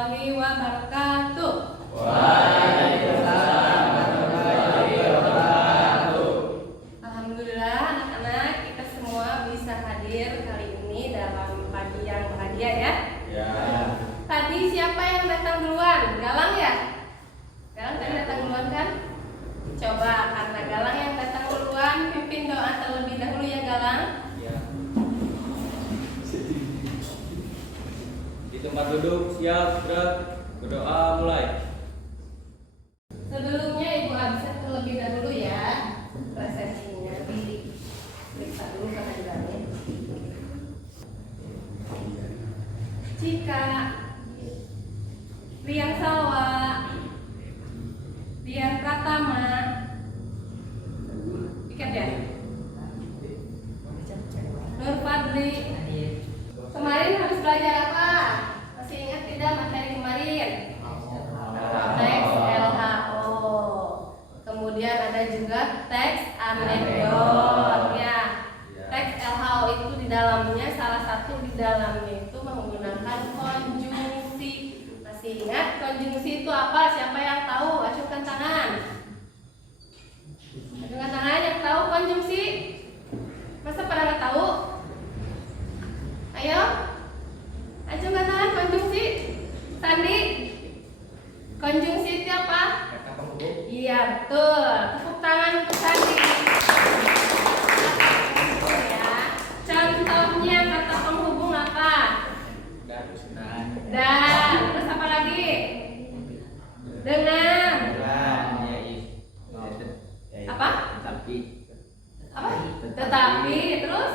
warahmatullahi wabarakatuh. Waalaikumsalam warahmatullahi wabarakatuh. Alhamdulillah anak-anak kita semua bisa hadir kali ini dalam pagi yang bahagia ya. Ya. Tadi siapa yang datang duluan? Galang ya? Galang tadi datang duluan kan? Coba karena Galang yang datang duluan, pimpin doa terlebih dahulu ya Galang. Ya. Di tempat duduk siap, gerak, berdoa mulai. Sebelumnya Ibu absen terlebih dahulu ya. Presentasinya diperiksa dulu kehadirannya. Jika Rian Salwa, Rian Pratama, ikat ya? Nur Fadli, kemarin habis belajar apa? Masih ingat tidak materi kemarin? Teks LHO. Kemudian ada juga teks anekdot ya. Teks LHO itu di dalamnya salah satu di dalamnya itu menggunakan konjungsi. Masih ingat konjungsi itu apa? Siapa yang tahu? Acungkan tangan. Acungkan tangan yang tahu konjungsi. Masa pada nggak tahu? Ayo, acungkan tangan konjungsi. Sandi, konjungsi itu apa? Kata penghubung. Iya betul. Tepuk tangan untuk Sandi. Ya. Contohnya kata penghubung apa? Dan. Dan. Terus apa lagi? Dengan. Apa? Tapi. Apa? Tetapi. Terus?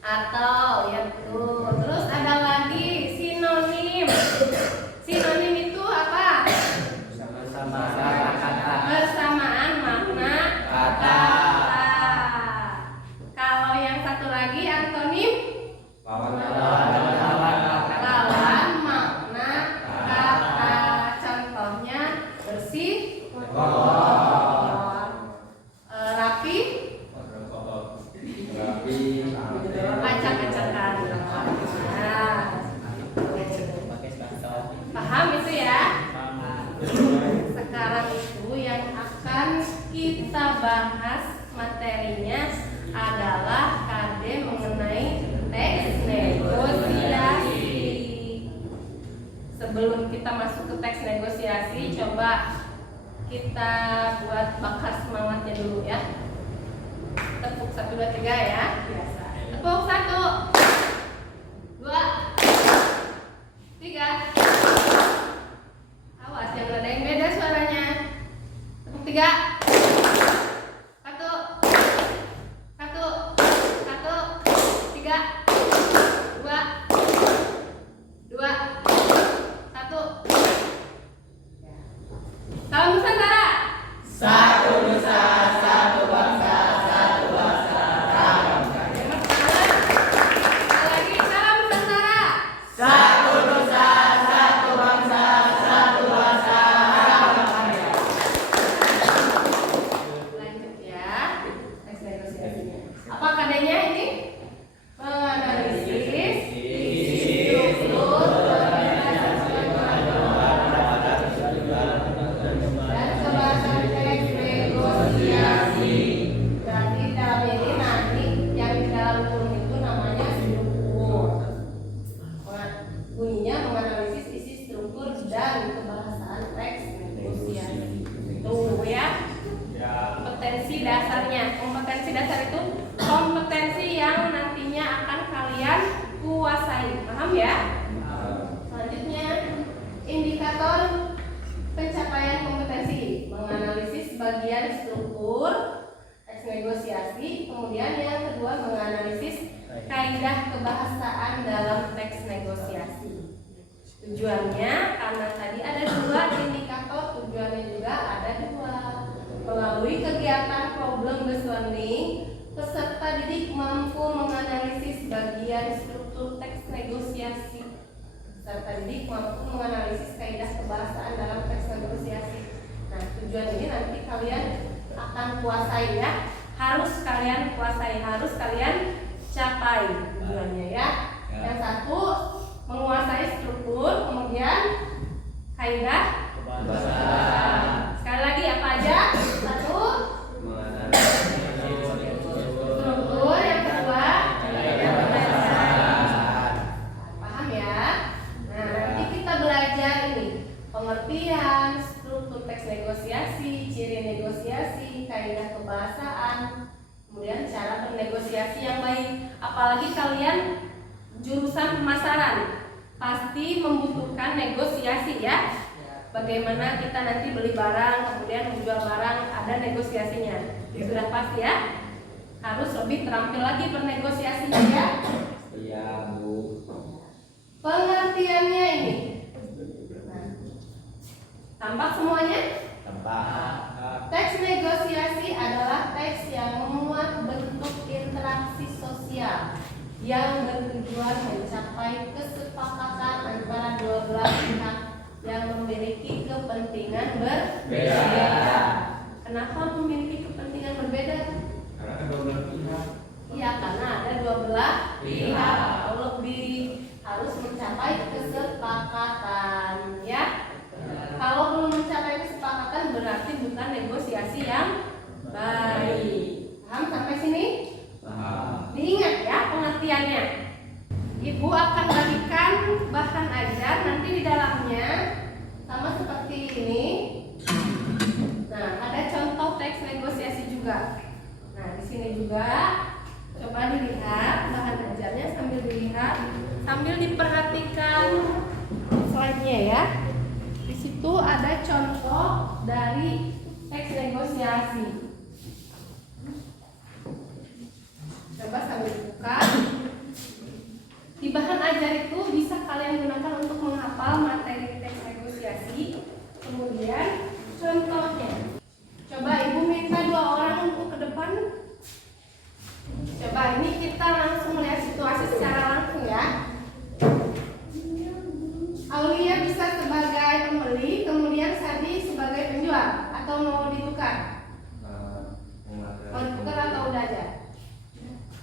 Atau. Ya betul. Terus ada lagi sinonim. Sinonim itu apa? Sama kata. Bersamaan makna Kata. Kalau yang satu lagi antonim Lawan lawan makna kata. Contohnya bersih, kotor, rapi, acak-acakan. Nah, paham itu ya? Sekarang itu yang akan kita bahas materinya adalah KD mengenai teks negosiasi. Sebelum kita masuk ke teks negosiasi, coba kita buat bakar semangatnya dulu ya. Tepuk 1, 2, 3 ya. Biasa. Tepuk 1, 2, 3. Awas jangan ada yang beda suaranya. Tepuk 3. 1, 1, 1, 3, 2, 2, 1. Salam Nusantara. Satu nusa, satu bangsa, satu bahasa, salam karya. Sekali lagi salam Nusantara. Satu nusa, satu bangsa, satu bahasa, salam karya. Lanjut ya. Teks negosiasinya. Apa kadanya ini? Menganalisis struktur dan kebahasan teks negosiasi. Berarti dalam ini nanti yang di dalam kurung itu namanya struktur. Bunyinya menganalisis isi struktur dan kebahasaan teks negosiasi. Tuh ya. Kompetensi dasarnya. Kompetensi dasar itu kompetensi yang nantinya akan kalian kuasai. Paham ya? Selanjutnya indikator pencapaian kompetensi, menganalisis bagian struktur teks negosiasi. Kemudian yang kedua menganalisis kaidah kebahasaan dalam teks negosiasi. Tujuannya karena tadi ada 2 indikator, tujuannya juga ada 2. Melalui kegiatan problem based learning, peserta didik mampu menganalisis bagian struktur teks negosiasi. Peserta didik mampu menganalisis kaidah kebahasaan dalam teks negosiasi. Nah, tujuan ini nanti kalian akan kuasai ya. Harus kalian kuasai, harus kalian capai tujuannya ya. Yang satu menguasai struktur, kaidah kebahasaan. Sekali lagi apa aja? Satu, struktur. Yang kedua, paham ya? Nah, nanti kita belajar ini pengertian, struktur teks negosiasi, ciri negosiasi, kaidah kebahasaan, kemudian cara bernegosiasi yang baik. Apalagi kalian jurusan pemasaran pasti membutuhkan negosiasi ya. Bagaimana kita nanti beli barang, kemudian menjual barang, ada negosiasinya. Sudah pasti ya. Harus lebih terampil lagi bernegosiasinya ya. Iya, Bu. Pengertiannya ini. Tampak semuanya? Tempat. Teks negosiasi adalah teks yang memuat bentuk interaksi sosial yang bertujuan mencapai kesepakatan antara dua belah pihak yang memiliki kepentingan berbeda. Kenapa memiliki kepentingan berbeda? Karena kan dua belah pihak. Iya, karena ada dua belah pihak. Kalau lebih harus mencapai kesepakatan, ya. Kalau belum mencapai kesepakatan berarti bukan negosiasi yang baik. Paham sampai sini? Paham. Diingat ya pengertiannya. Ibu akan bagikan bahan ajar nanti di dalamnya sama seperti ini. Nah, ada contoh teks negosiasi juga. Nah, di sini juga coba dilihat bahan ajarnya sambil dilihat, sambil diperhatikan slide-nya ya. Di situ ada contoh dari teks negosiasi. Coba sambil buka. Di bahan ajar itu bisa kalian gunakan untuk menghafal materi teks negosiasi. Kemudian contohnya. Coba ibu minta 2 orang untuk ke depan. Coba ini kita langsung melihat situasi secara langsung ya. Aulia bisa sebagai pembeli, kemudian Sadi sebagai penjual, atau mau ditukar? Mau ditukar atau udah aja?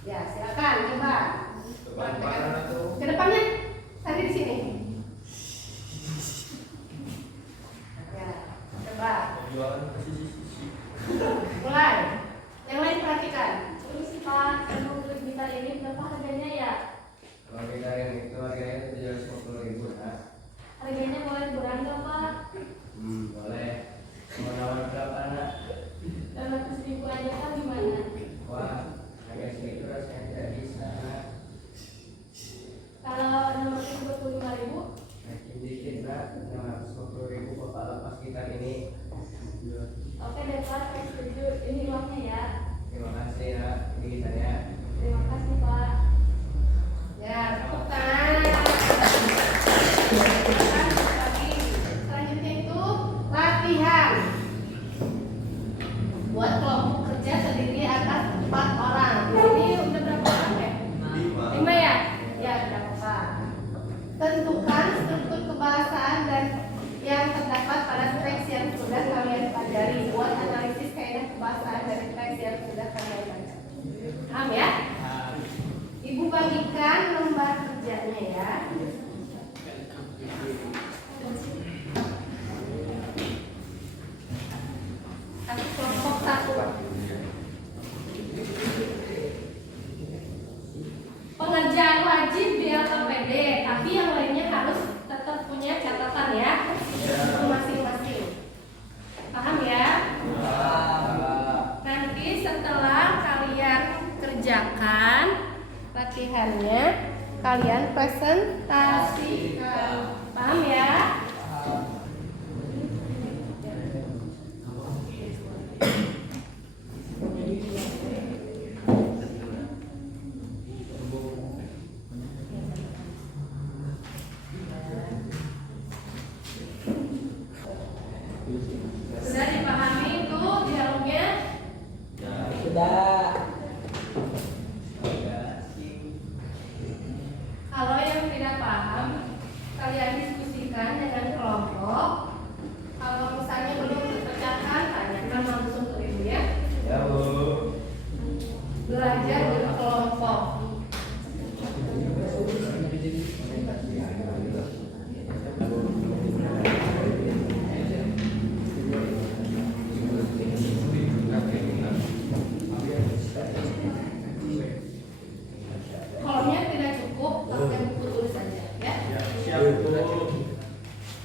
Ya, silakan coba. Ke depannya, Sadi di sini. Ya, coba. Mulai. Yang lain perhatikan. Terus Pak, kalau kita ini berapa harganya ya? Kalau kita yang itu harganya 750.000 kan? Harganya boleh kurang nggak Pak? Boleh. Mau nawar berapa nak?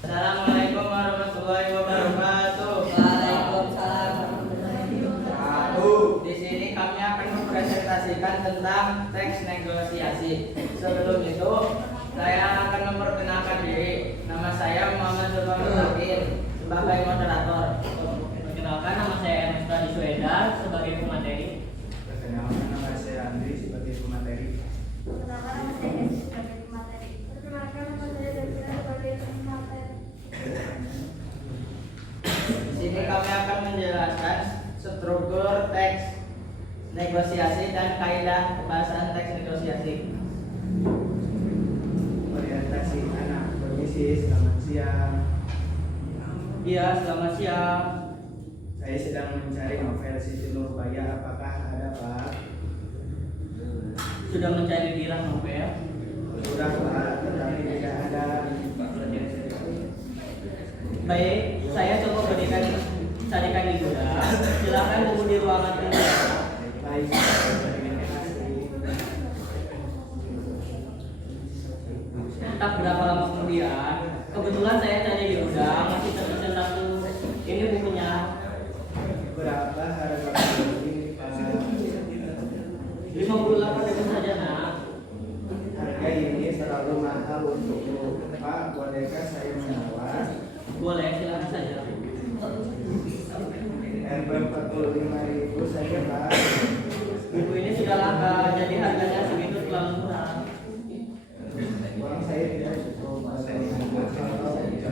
Assalamualaikum warahmatullahi wabarakatuh. Waalaikumsalam warahmatullahi wabarakatuh. Di sini kami akan mempresentasikan tentang teks negosiasi. Sebelum itu, saya akan memperkenalkan diri. Nama saya Muhammad Zulfan Mutakin sebagai moderator. Perkenalkan, nama saya Ernesto Adisueda sebagai pemateri. Perkenalkan, nama saya Andri sebagai pemateri. Perkenalkan, nama saya Esi sebagai pemateri. Perkenalkan, nama saya Davina sebagai pemateri. Di sini kami akan menjelaskan struktur teks negosiasi dan kaidah pembahasan teks negosiasi. Orientasi anak, permisi, selamat siang. Iya, selamat siang. Saya sedang mencari novel Siti Nurbaya. Apakah ada, Pak? Sudah mencari di novel. Sudah, Pak, tetapi tidak ada. Baik, saya coba carikan di gudang. Silakan tunggu di ruangan kerja. Baik, terima kasih. Tak berapa lama kemudian, kebetulan saya cari di gudang masih tersisa satu. Ini bukunya. Berapa harga buku ini, Pak? 58.000 saja, Nak. Harga ini terlalu mahal untukku. Pak, bolehkah saya menawar? Boleh, silakan saja. RB 45.000 saja, Pak. Buku ini sudah langka, jadi harganya segitu terlalu murah. Uang saya tidak cukup. Saya kalau 45.000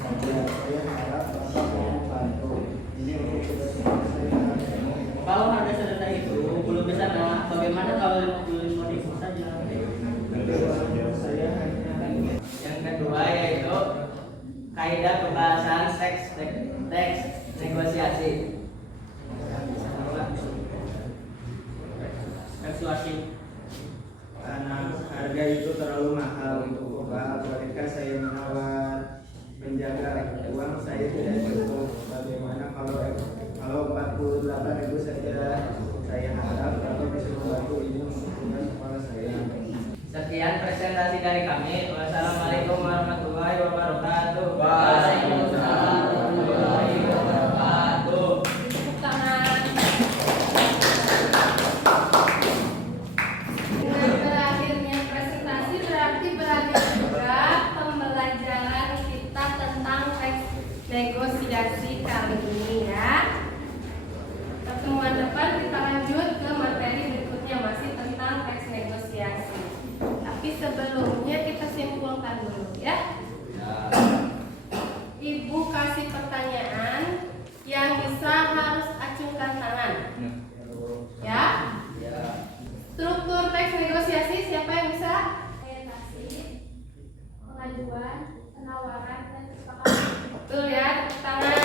saja. Saya harap Bapak mau membantu. Ini untuk kebersihan saya. Kalau harga serendah itu belum bisa, Nak. Bagaimana kalau 55.000 saja? Saya hanya Yang kedua yaitu kaidah pembahasan teks negosiasi. Persuasif. karena harga itu terlalu mahal untuk Bapak. Bolehkah saya menawar? Menjaga uang saya tidak cukup. Bagaimana kalau 48.000 saja? Saya harap Bapak bisa membantu ini menguntungkan kepala saya. Sekian presentasi dari kami. Wassalamualaikum warahmatullahi wabarakatuh. Waalaikumsalam warahmatullahi wabarakatuh. Tepuk tangan. Dengan berakhirnya presentasi berarti berakhir juga pembelajaran kita tentang teks negosiasi kali ini ya. Pertemuan depan kita lanjut ke materi berikutnya masih tentang teks negosiasi. Tapi sebelumnya kita simpulkan dulu ya. Ibu kasih pertanyaan yang bisa harus acungkan tangan. Ya. Struktur teks negosiasi siapa yang bisa? Orientasi, pengajuan, penawaran, dan kesepakatan. Betul ya, tepuk tangan.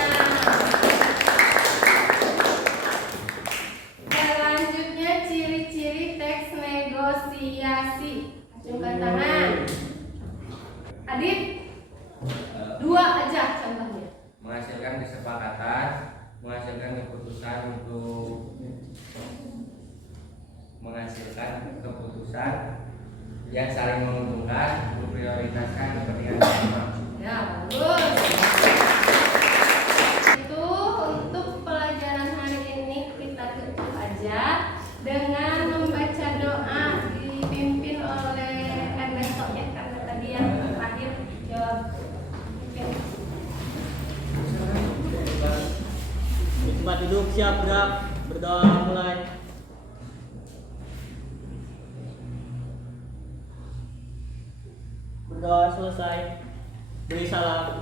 Selanjutnya ciri-ciri teks negosiasi. Acungkan tangan. Adit, 2 aja contohnya. Menghasilkan kesepakatan, menghasilkan keputusan yang saling menguntungkan, memprioritaskan kepentingan bersama. Ya, bagus. Itu untuk pelajaran hari ini kita tutup aja dengan membaca doa dipimpin oleh Ernesto ya, karena tadi yang terakhir jawab. Oke. Di tempat duduk, siap gerak. Berdoa mulai. Berdoa selesai. Beri salam.